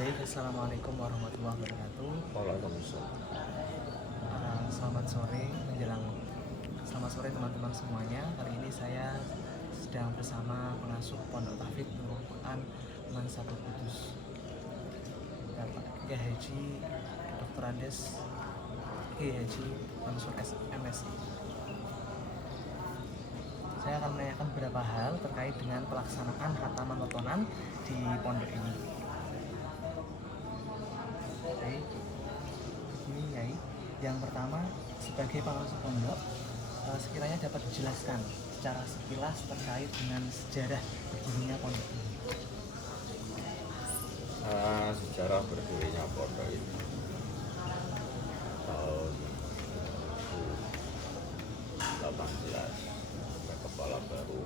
Baik, assalamualaikum warahmatullahi wabarakatuh. Waalaikumsalam. Selamat sore menjelang selamat sore teman-teman semuanya. Kali ini saya sedang bersama pengasuh Pondok Tahfidz Nurul Quran Mansatu Kudus, Bapak Kiai Haji Dr. Andes Kiai Haji Mansur MSI. Saya akan menanyakan beberapa hal terkait dengan pelaksanaan khataman totonan di pondok ini. Oke, ini Yai. Yang pertama, sebagai pengasuh pondok, sekiranya dapat dijelaskan secara sekilas terkait dengan sejarah berdirinya pondok ini. Sejarah berdirinya pondok ini tahun 2018 ada kepala baru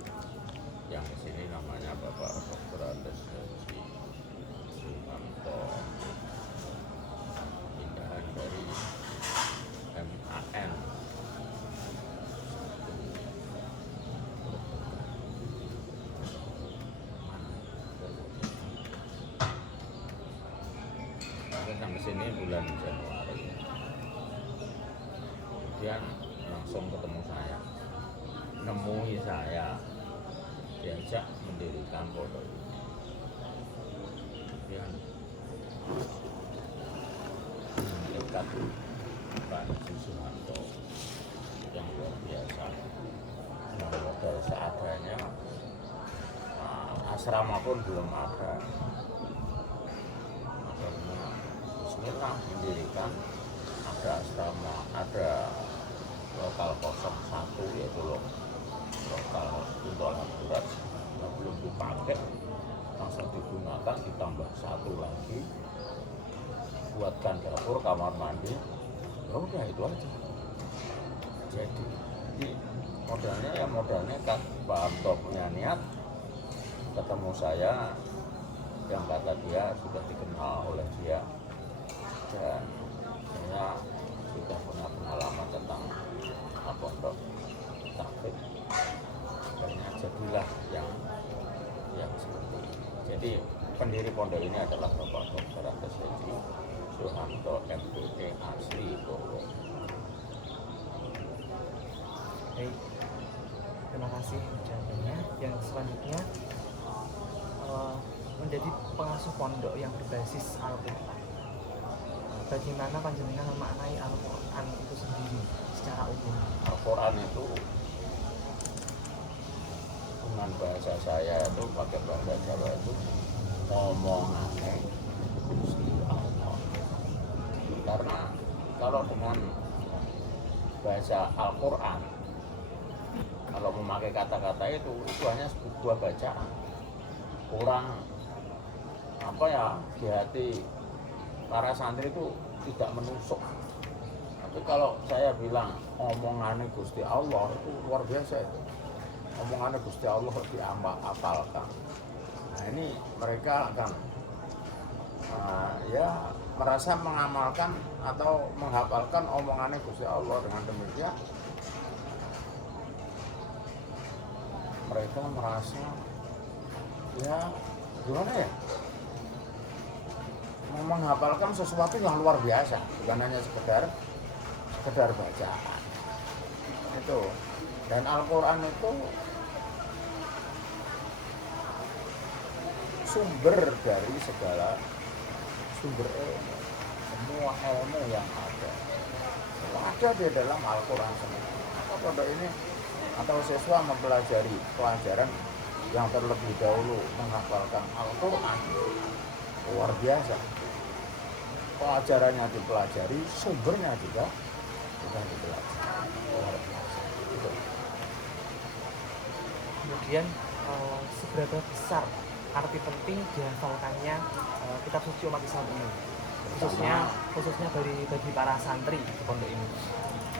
yang kesini namanya Bapak Dr. Andes Haji Sumanto, pindahan dari MAN. Datang ke sini bulan Januari, kemudian langsung ketemu saya, nemui saya, diajak mendirikan pondok ini. Kemudian dekat Pak Haji Sumanto yang luar biasa, modal seadanya, asrama pun belum ada. Akhirnya Bismillah mendirikan, ada asrama, ada lokal 01 yaitu lokal untuk anak berat yang belum dipakai, langsung digunakan, ditambah satu lagi buatkan dapur, kamar mandi, ya udah itu aja. Jadi modalnya kan Pak Amto punya niat, ketemu saya, yang kata dia sudah dikenal oleh dia, dan saya sudah punya pengalaman tentang pondok tahfidz. Akhirnya jadilah yang seperti ini. Jadi pendiri pondok ini adalah Bapak Dr. Andes Haji Sumanto MPD asli Bogor. Baik, terima kasih jawabannya. Yang selanjutnya, menjadi pengasuh pondok yang berbasis Al-Quran, bagaimana panjenengan memaknai Al-Quran itu sendiri secara umum? Al-Quran itu dengan bahasa saya itu, pakai bahasa Jawa itu, omongannya Gusti Allah. Karena kalau dengan bahasa Al-Quran, kalau memakai kata-kata itu hanya sebuah bacaan, kurang di hati para santri itu tidak menusuk. Tapi kalau saya bilang omongannya Gusti Allah, itu luar biasa itu. Omongannya Gusti Allah diapalkan. Nah ini mereka akan merasa mengamalkan atau menghafalkan omongannya Gusti Allah. Dengan demikian mereka merasa gimana ya, menghafalkan sesuatu yang luar biasa, bukan hanya sekedar bacaan itu. Dan Al-Quran itu sumber dari segala sumber ilmu, semua ilmu yang ada di dalam Al-Quran semua. Maka pondok ini atau siswa mempelajari pelajaran yang terlebih dahulu menghafalkan Al-Quran, luar biasa. Pelajarannya dipelajari, sumbernya juga dipelajari, luar biasa. Gitu. Kemudian, seberapa besar arti penting dihafalkannya kitab suci umat Islam ini, khususnya bagi para santri di pondok ini?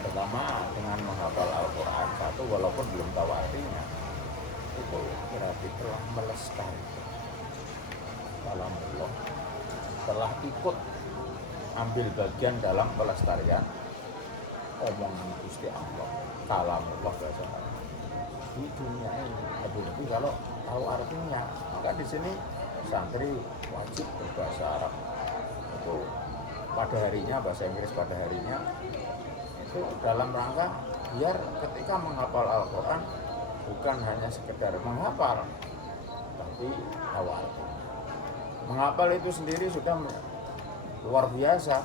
Pertama, dengan menghafal Al-Quran satu, walaupun belum tahu artinya, itu berarti telah melestarikan kalamullah, telah ikut ambil bagian dalam pelestarian omongan Gusti Allah, kalamullah bahasa Arab di dunia ini. Lebih-lebih kalau tahu artinya, maka di sini santri wajib berbahasa Arab itu pada harinya, bahasa Inggris pada harinya, itu dalam rangka biar ketika menghafal Al-Quran bukan hanya sekedar menghafal, tapi awal. Menghafal itu sendiri sudah luar biasa,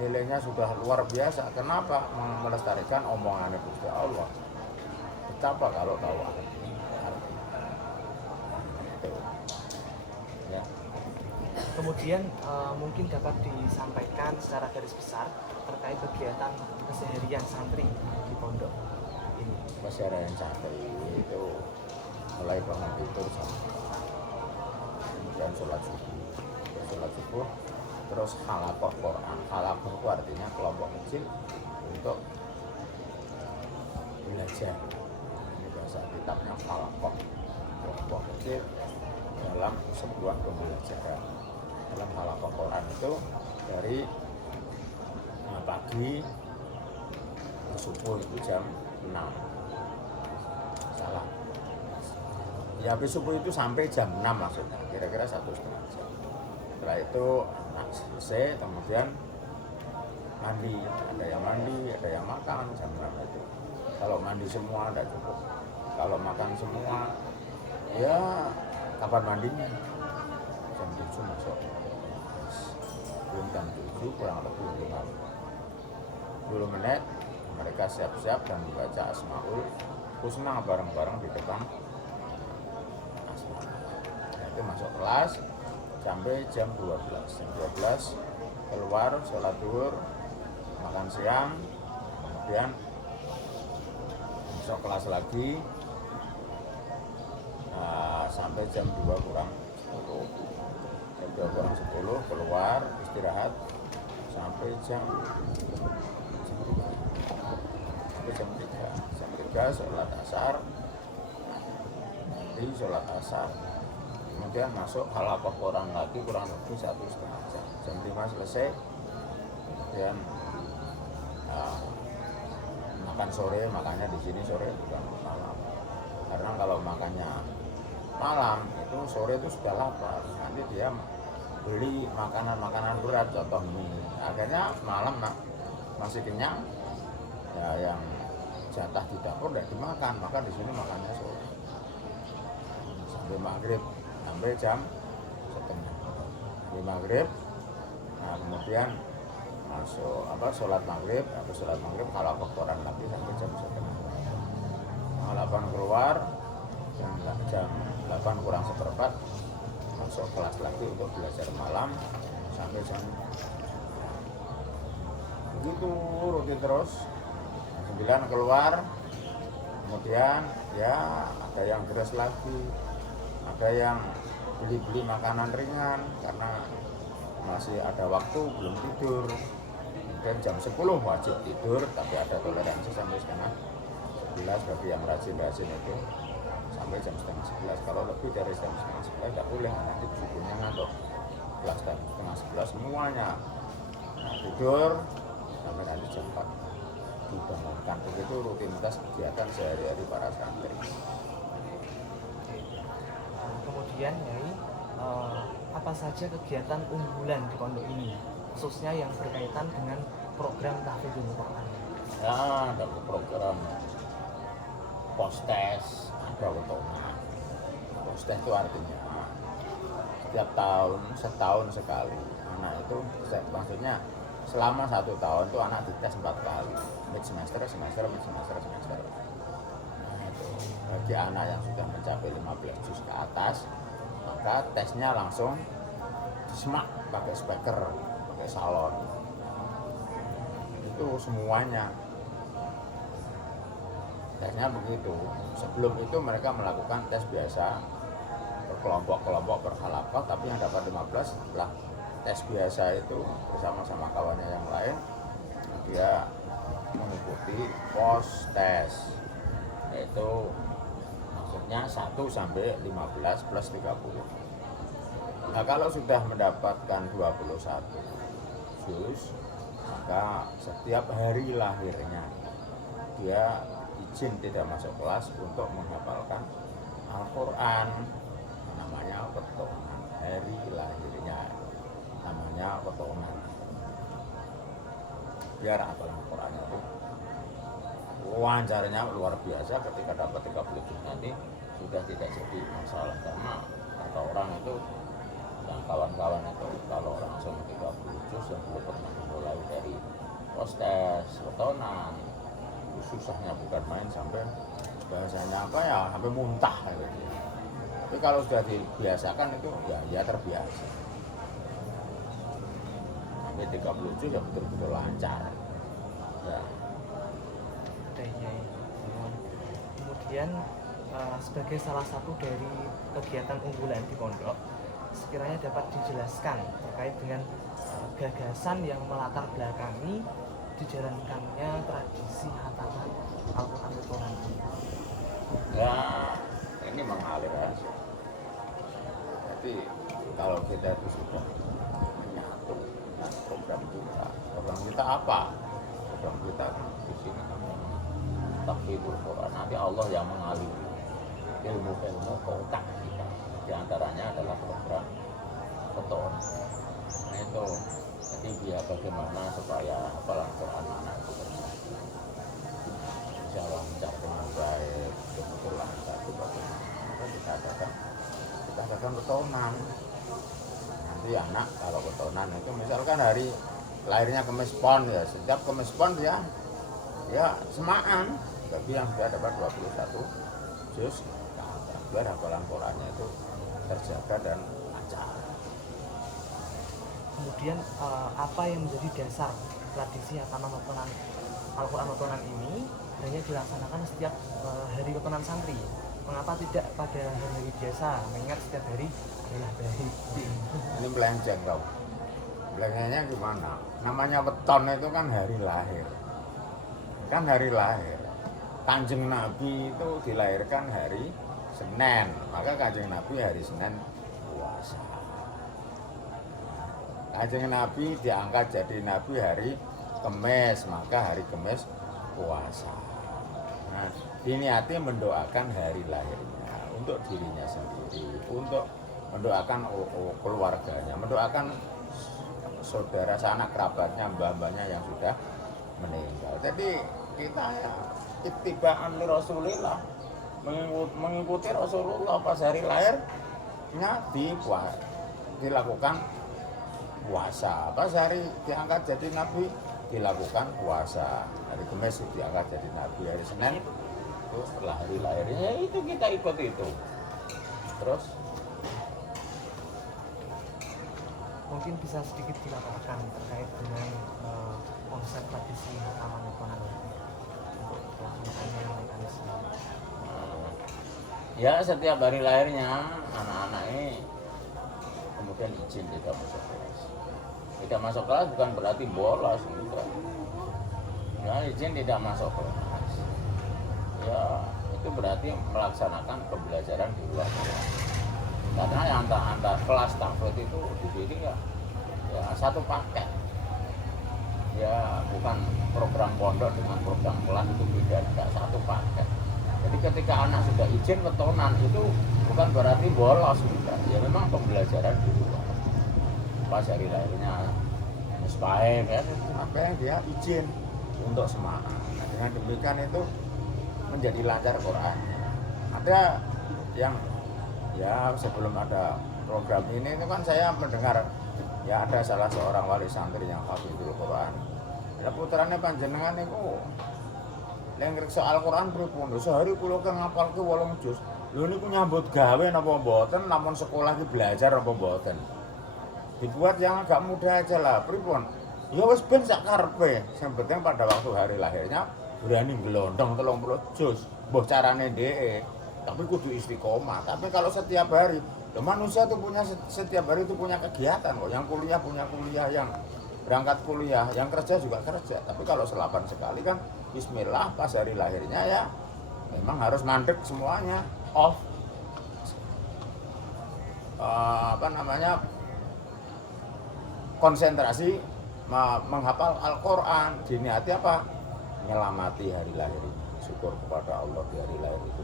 nilainya sudah luar biasa. Kenapa? Melestarikan omongan Gusti Allah. Betapa kalau tahu arti. Itu. Ya. Kemudian mungkin dapat disampaikan secara garis besar terkait kegiatan keseharian santri di pondok ini. Keseharian santri itu mulai bangun tidur kemudian sholat subuh, terus halaqah Quran. Halaqah itu artinya kelompok kecil untuk belajar. Ini bahasa kitabnya halaqah, kelompok kecil dalam sebuah pembelajaran. Dalam halaqah Quran itu dari pagi ke subuh itu jam 6. Salah. Ya habis subuh itu sampai jam 6 maksudnya, kira-kira 1,5 jam. Setelah itu selesai, kemudian mandi. Ada yang mandi, ada yang makan jam 6 itu. Kalau mandi semua tidak cukup. Kalau makan semua, ya kapan mandinya? Jam 7 masuk. Belum jam 7, kurang lebih 10 menit mereka siap-siap dan membaca Asmaul Husna bareng-bareng di depan asrama. Itu masuk kelas sampai jam 12. Jam 12 keluar sholat zuhur, makan siang, kemudian masuk kelas lagi sampai jam 2 kurang 10. Jam 2 kurang 10 keluar istirahat sampai jam 3 sholat asar, nanti sholat asar, kemudian masuk halaqah Quran lagi kurang lebih 1,5 jam. Jam 5 selesai, kemudian makan sore. Makannya di sini sore bukan malam, karena kalau makannya malam itu sore itu sudah lapar, nanti dia beli makanan berat, contoh mie, akhirnya malam masih kenyang, ya yang jatah di dapur tidak dimakan, maka di sini makannya sore sampai maghrib, sampai jam setengah sampai maghrib. Nah kemudian masuk sholat maghrib, kalau Quran lagi sampai jam setengah. Nah, 8 keluar, jam 8 kurang seperempat masuk kelas lagi untuk belajar malam sampai jam begitu rutin terus. 9 keluar, kemudian ya ada yang beres lagi, ada yang beli makanan ringan karena masih ada waktu belum tidur. Kemudian jam 10 wajib tidur, tapi ada toleransi sampai setengah 11 bagi yang rajin itu, sampai jam setengah 11. Kalau lebih dari jam setengah 11 tidak boleh, nanti subuhnya ngantuk. Kelas setengah 11 semuanya tidur sampai nanti jam 4 dibangunkan. Begitu rutinitas kegiatan sehari-hari para santri. Kemudian Yai, apa saja kegiatan unggulan di pondok ini, khususnya yang berkaitan dengan program tahfidzul Quran? Ya, ada program postes, ada utama. Postes itu artinya setiap tahun, setahun sekali anak itu, maksudnya selama 1 tahun itu anak dites 4 kali, mid semester. Nah, itu bagi anak yang sudah mencapai 15 juz ke atas, maka tesnya langsung semak pakai speaker, pakai salon. Itu semuanya tesnya begitu. Sebelum itu mereka melakukan tes biasa berkelompok-kelompok berhalaqah, tapi yang dapat 15 setelah tes biasa itu bersama-sama kawannya yang lain, dia mengikuti post tes, yaitu maksudnya 1 sampai 15 plus 30. Nah kalau sudah mendapatkan 21 juz, maka setiap hari lahirnya dia izin tidak masuk kelas untuk menghafalkan Al-Quran, namanya petonan hari lahirnya, namanya petonan. Biar hafalan Quran itu wawancaranya luar biasa. Ketika dapat 30 juz nanti sudah tidak jadi masalah, karena kata orang itu, yang kawan-kawan itu, kalau langsung 30 juz yang belum pernah mulai dari postes, petonan, itu susahnya bukan main, sampai bahasanya apa ya, sampai muntah gitu. Tapi kalau sudah dibiasakan itu ya terbiasa. Sampai 30 juz ya betul-betul lancar. Ya. Iya. Kemudian sebagai salah satu dari kegiatan unggulan di pondok, sekiranya dapat dijelaskan terkait dengan gagasan yang melatar belakangi dijalankannya tradisi hataman Al-Quran Al-Quran. Ya, ini mengalir aja. Jadi kalau kita itu sudah menyatu dengan program kita apa? Program kita di sini Tahfidzul Quran. Nanti Allah yang mengaliri ilmu-ilmu kotak kita. Di antaranya adalah program petonan. Nah itu, jadi biar bagaimana supaya hafalan Quran anak itu bisa lancar dengan baik, betul lancar itu bagaimana? Maka kita adakan petonan. Nanti anak kalau petonan itu misalkan hari lahirnya Kemis Pon, ya setiap Kemis Pon ya semaan, tapi yang dia dapat 21 juz, biar hafalan Qurannya itu terjaga dan lancar. Kemudian apa yang menjadi dasar tradisi hataman Al-Quran Al-Quran ini hanya dilaksanakan setiap hari petonan santri? Mengapa tidak pada hari biasa, mengingat setiap hari adalah baik? Ini melenceng kau. Melencengnya gimana? Namanya weton itu kan hari lahir. Kan hari lahir. Kanjeng Nabi itu dilahirkan hari Senin, maka Kanjeng Nabi hari Senin puasa. Kanjeng Nabi diangkat jadi Nabi hari Kemis, maka hari Kemis puasa. Nah, diniati mendoakan hari lahirnya untuk dirinya sendiri, untuk mendoakan keluarganya, mendoakan saudara sanak kerabatnya, mbah-mbahnya yang sudah meninggal. Jadi kita ya ittiba'an li Rasulillah, mengikuti Rasulullah. Pas hari lahirnya dilakukan puasa, pas hari diangkat jadi Nabi dilakukan puasa, hari Kamis diangkat jadi Nabi, hari Senin itu setelah hari lahirnya ya itu kita ikut itu. Terus mungkin bisa sedikit dilaporkan terkait dengan konsep tradisi hataman Al-Quran untuk pelaksanaannya mekanisme. Ya setiap hari lahirnya anak-anak ini kemudian izin tidak masuk kelas. Tidak masuk kelas bukan berarti bolos, enggak. Ya izin tidak masuk kelas. Ya itu berarti melaksanakan pembelajaran di luar kelas. Karena yang antar kelas tahfidz itu di sini ya satu paket. Ya bukan program pondok dengan program kelas itu beda, tidak satu paket. Jadi ketika anak sudah izin petonan itu bukan berarti bolos, bukan. Ya memang pembelajaran di luar. Pas hari lahirnya musbaim ya, apa yang dia izin untuk semangat. Nah, dengan demikian itu menjadi lancar Qurannya. Ada yang ya sebelum ada program ini itu kan saya mendengar ya ada salah seorang wali santri yang hafizul Quran. Ya putrane panjenengan niku yang ngriksa Al-Quran pripun? Sehari kula ke ngapalke 8 juz. Lho niku nyambut gawe napa mboten? Namun sekolah iki belajar apa mboten? Dibuat yang agak mudah aja lah, pripun? Ya wis ben sak karepe. Sing penting pada waktu hari lahirnya berani gelondong 30 juz. Mbah carane dhek, tapi kudu istiqomah. Tapi kalau setiap hari, manusia tuh punya setiap hari itu punya kegiatan kok. Yang kuliah punya kuliah, yang berangkat kuliah, yang kerja juga kerja. Tapi kalau selapan sekali kan bismillah pas hari lahirnya ya memang harus mandek semuanya, off. Konsentrasi menghafal Al-Quran, diniati apa? Nyelamati hari lahirnya, syukur kepada Allah di hari lahir itu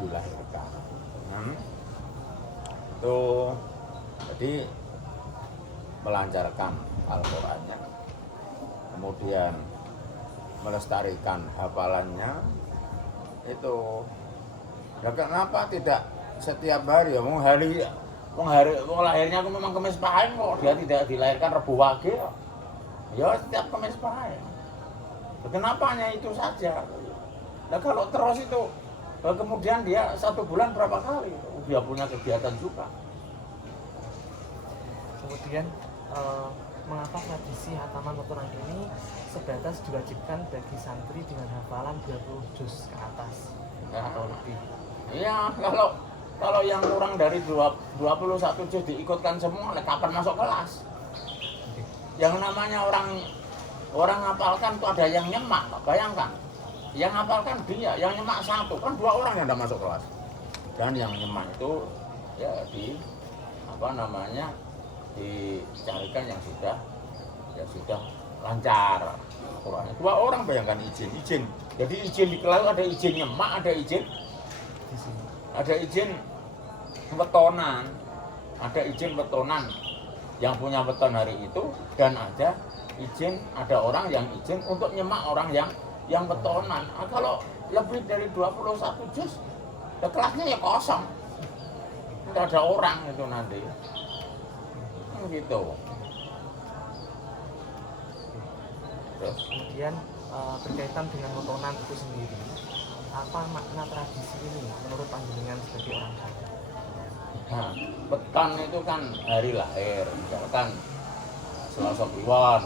dilahirkan. itu jadi melancarkan Al-Qur'annya, kemudian melestarikan hafalannya itu. Ya kenapa tidak setiap hari ya lahirnya aku memang Kemis Pahing kok, dia tidak dilahirkan Rebo Wage kok. Ya setiap Kemis Pahing. Kenapa hanya itu saja? Nah kalau terus itu kemudian dia 1 bulan berapa kali dia punya kegiatan juga. Kemudian mengapa tradisi hataman wetonan ini sebatas diwajibkan bagi santri dengan hafalan 20 juz ke atas atau lebih? Iya, kalau yang kurang dari 21 juz diikutkan semua, kapan masuk kelas? Yang namanya orang ngapalkan tuh ada yang nyemak, bayangkan. Yang ngapalkan dia, yang nyemak 1, kan 2 orang yang tidak masuk kelas. Dan yang nyemak itu ya dicarikan yang sudah lancar Qurannya. 2 orang bayangkan izin. Jadi izin di kelas ada izin nyemak, ada izin wetonan, yang punya weton hari itu, dan ada orang yang izin untuk nyemak orang yang wetonan. Nah, kalau lebih dari 21 juz, ya kelasnya ya kosong, tidak ada orang itu nanti. Gitu. Terus. Kemudian berkaitan dengan wetonan itu sendiri, apa makna tradisi ini menurut panjenengan sebagai orang Jawa? Nah, weton itu kan hari lahir, misalkan Selasa Kliwon,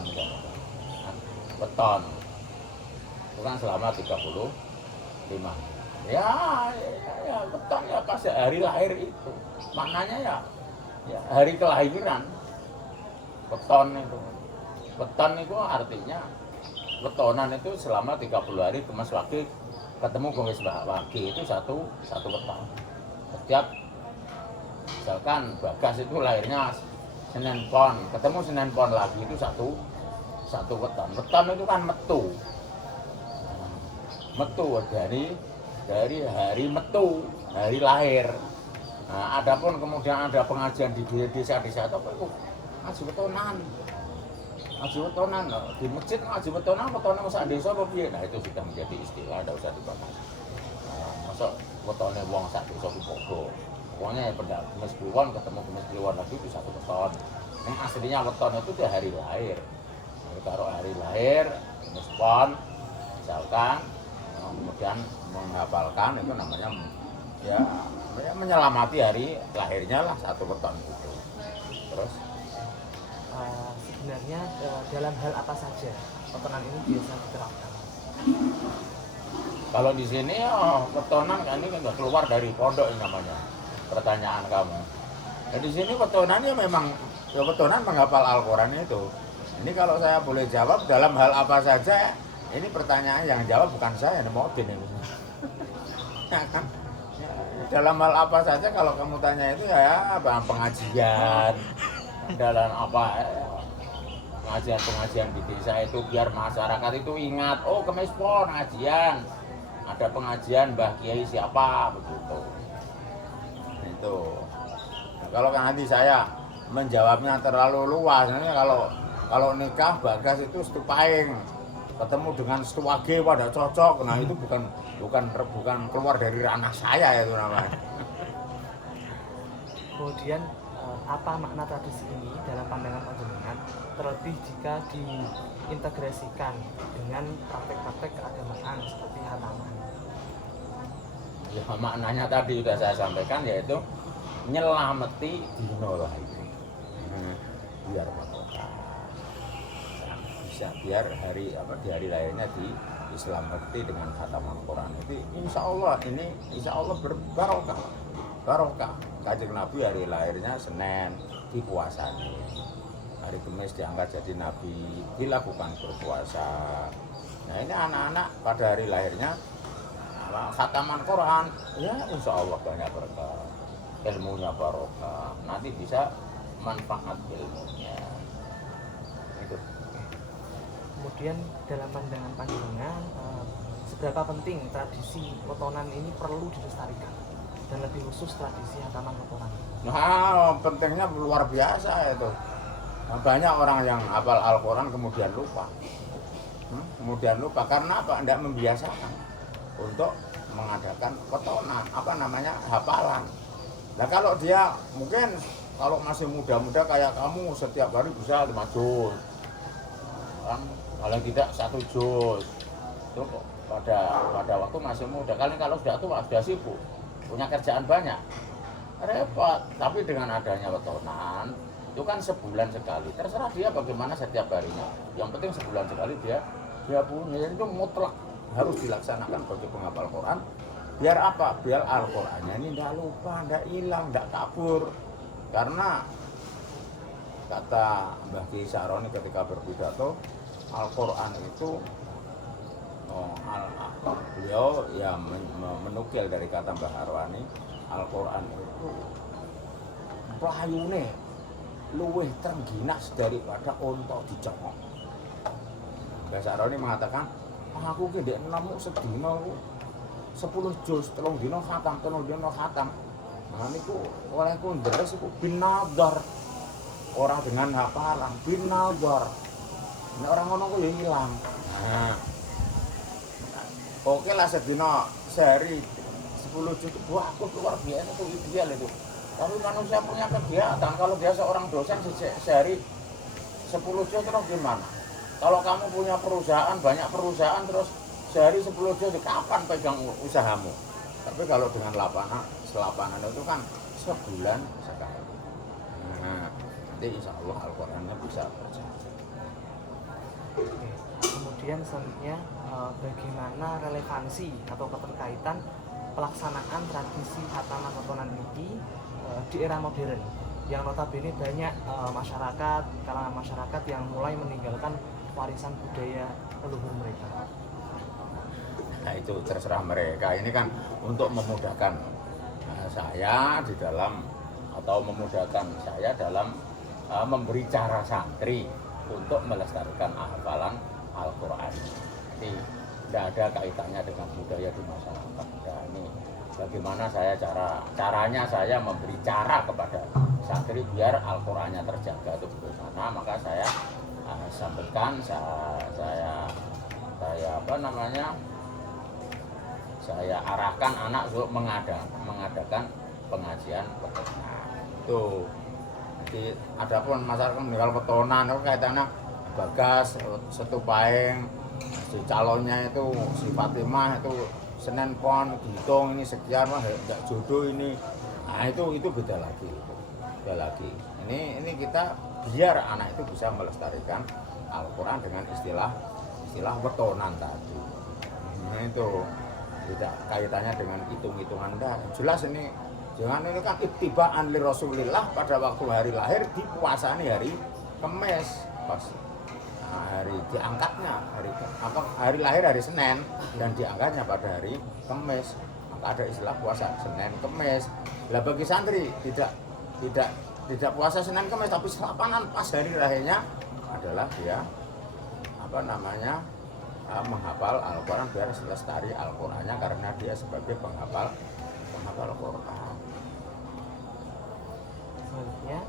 weton itu kan selama 35. Ya weton ya pas hari lahir itu, maknanya ya hari kelahiran. Weton itu artinya wetonan itu selama 30 hari Kemis Wage ketemu Kemis Wage itu satu weton. Setiap misalkan Bagas itu lahirnya Senin Pon, ketemu Senin Pon lagi itu satu weton. Weton itu kan metu dari hari metu, hari lahir. Nah, adapun kemudian ada pengajian di desa-desa apa itu ngaji wetonan di masjid ngaji wetonan sak desa apa piye. Nah itu sudah menjadi istilah, tidak usah dibahas. Masa wetone wong sak desa ku padha. Pokoknya ya Kemis Kliwon ketemu Kemis Kliwon lagi itu 1 weton. Yang aslinya weton itu di hari lahir. Nah, kalau hari lahir Kemis Pon misalkan, kemudian menghafalkan itu namanya ya menyelamati hari lahirnya lah 1 weton itu. Terus sebenarnya dalam hal apa saja wetonan ini biasa diterapkan? Kalau di sini wetonan kan ini nggak keluar dari pondok ini namanya. Pertanyaan kamu. Nah, di sini wetonannya memang wetonan menghafal Al-Qur'an itu. Ini kalau saya boleh jawab dalam hal apa saja, ini pertanyaan yang jawab bukan saya, Modin ini. Dalam hal apa saja kalau kamu tanya itu ya pengajian, dalam pengajian di desa itu biar masyarakat itu ingat, oh Kemis Pon pengajian, ada pengajian Mbah Kiai siapa begitu. Itu. Nah, kalau nanti saya menjawabnya terlalu luas, kalau nikah Bagas itu Stupaing, ketemu dengan Stuwage pada cocok. Nah itu bukan keluar dari ranah saya itu namanya. Kemudian apa makna tradisi ini dalam pandangan panjenengan, terlebih jika diintegrasikan dengan praktek-praktek keagamaan seperti hataman? Ya maknanya tadi sudah saya sampaikan, yaitu nyelameti dino lahir. Biar barokah. Bisa biar di hari lahirnya di Islam dengan khataman Quran itu insya Allah berbarokah. Kanjeng Nabi hari lahirnya Senin dipuasani, hari Kamis diangkat jadi Nabi, dilakukan berpuasa. Nah ini anak-anak pada hari lahirnya khataman Quran, ya insya Allah banyak berkah, ilmunya barokah, nanti bisa manfaat ilmunya. Itu. Kemudian dalam pandangan panjenengan, seberapa penting tradisi wetonan ini perlu dilestarikan? dan lebih khusus tradisi hataman Al-Quran? Nah, pentingnya luar biasa itu. Nah, banyak orang yang hafal Al-Quran kemudian lupa. Kemudian lupa karena apa? Tidak membiasakan untuk mengadakan petonan, hafalan. Nah, kalau dia mungkin kalau masih muda-muda kayak kamu setiap hari bisa 5 juz. Kan paling tidak 1 juz. Itu pada waktu masih muda. Kalau sudah tua, sudah sibuk, punya kerjaan banyak, repot. Tapi dengan adanya petonan itu kan sebulan sekali, terserah dia bagaimana setiap harinya, yang penting sebulan sekali dia punya. Itu mutlak harus dilaksanakan bagi penghafal Quran. Biar apa? Biar Al-Qurannya ini tidak lupa, tidak hilang, tidak kabur. Karena kata Mbah Kiai Saroni ketika berpidato, Al-Quran itu beliau ya menukil dari kata Mbah Arwani, Al-Quran itu playune luwih terengginas daripada onto dicengok. Mbah Saroni mengatakan, aku ki ndek nemu sedina 10 juz, 3 dina khatam, 3 dina khatam. Nah niku olehku ndres iku bin nadhar. Ora dengan hafalan, bin nadhar. Nek orang ngono ku ya ilang. Nah. Oke lah sedina sehari 10 juz, wah aku luar biasa itu ideal itu. Tapi manusia punya kegiatan, kalau dia seorang dosen sehari 10 juz terus gimana? Kalau kamu punya perusahaan, banyak perusahaan terus sehari 10 juz, kapan pegang usahamu? Tapi kalau dengan selapangan itu kan sebulan sekali. Nah, nanti insya Allah Al-Qurannya bisa berjalan. Kemudian selanjutnya bagaimana relevansi atau keterkaitan pelaksanaan tradisi hataman potonan ini di era modern yang notabene banyak kalangan masyarakat yang mulai meninggalkan warisan budaya leluhur mereka. Nah itu terserah mereka. Ini kan untuk memudahkan saya di dalam atau memudahkan saya dalam memberi cara santri untuk melestarikan hafalan Al-Quran. Jadi tidak ada kaitannya dengan budaya di masyarakat. Nah, ini bagaimana caranya saya memberi cara kepada santri biar Al-Qurannya terjaga itu bagaimana, maka saya sampaikan, saya arahkan anak untuk mengadakan pengajian petonan. Tuh. Jadi adapun masyarakat meninggal petonan itu kaitannya Bagas, Setu Paeng, si calonnya itu si Fatimah itu Senen Pon, Gitung ini sekian mah enggak jodoh ini. Nah itu beda lagi. Ini kita biar anak itu bisa melestarikan Al-Quran dengan istilah petonan tadi. Nah itu tidak kaitannya dengan hitung-hitungan dah. Jelas ini kan ittiba'an li Rasulillah pada waktu hari lahir dipuasani hari Kamis pas hari diangkatnya hari lahir hari Senin dan diangkatnya pada hari Kamis, maka ada istilah puasa Senin Kamis. Lah bagi santri tidak puasa Senin Kamis tapi selapanan pas hari lahirnya adalah dia menghafal Al-Quran biar lestari Al-Qurannya karena dia sebagai penghafal Al-Quran. Selanjutnya,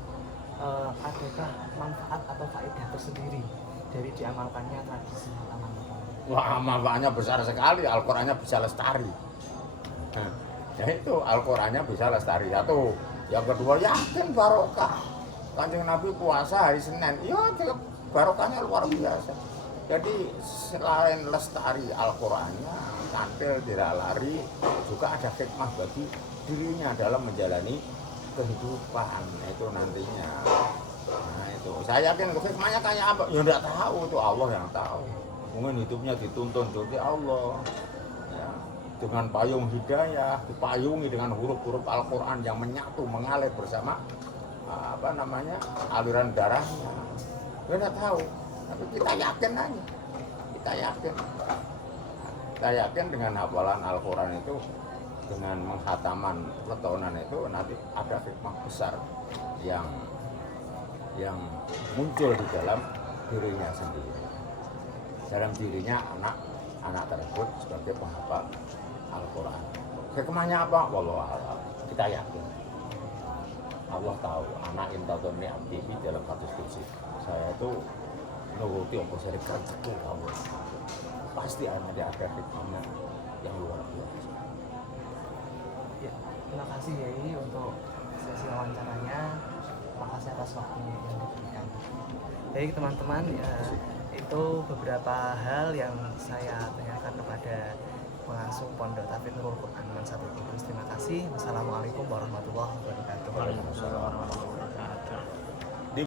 adakah manfaat atau faedah tersendiri dari diamalkannya tradisi hataman Al-Quran? Wah, manfaatnya besar sekali, Al-Qurannya bisa lestari. Ya itu, Al-Qurannya bisa lestari. Satu, yang kedua yakin barokah. Kanjeng Nabi puasa hari Senin, ya barokahnya luar biasa. Jadi selain lestari Al-Qurannya, tampil tidak lari, juga ada hikmah bagi dirinya dalam menjalani kehidupan itu nantinya. Nah itu, saya yakin hikmahnya kayak apa? Ya enggak tahu, itu Allah yang tahu. Mungkin hidupnya dituntun oleh Allah. Ya, dengan payung hidayah, dipayungi dengan huruf-huruf Al-Quran yang menyatu, mengalir bersama aliran darahnya. Ya enggak tahu. Tapi kita yakin aja, kita yakin dengan hafalan Al-Quran itu, dengan menghataman petonan itu nanti ada hikmah besar yang muncul di dalam dirinya sendiri, dalam dirinya anak tersebut sebagai penghafal Al-Quran. Hikmahnya apa? Wallahu a'lam. kita yakin Allah tahu anak intatun abdi dalam hadis qudsi. Saya itu nuruti apa sari kerjaku Allah. Pasti ada hikmah yang luar biasa. Ya, terima kasih Yai untuk sesi wawancaranya. Makasih atas waktunya yang diberikan. Baik teman-teman, ya, itu beberapa hal yang saya tanyakan kepada pengasuh Pondok Tahfidz Nurul Quran Mansatu Kudus. Terima kasih. Wassalamualaikum warahmatullahi wabarakatuh. Waalaikumsalam warahmatullahi wabarakatuh.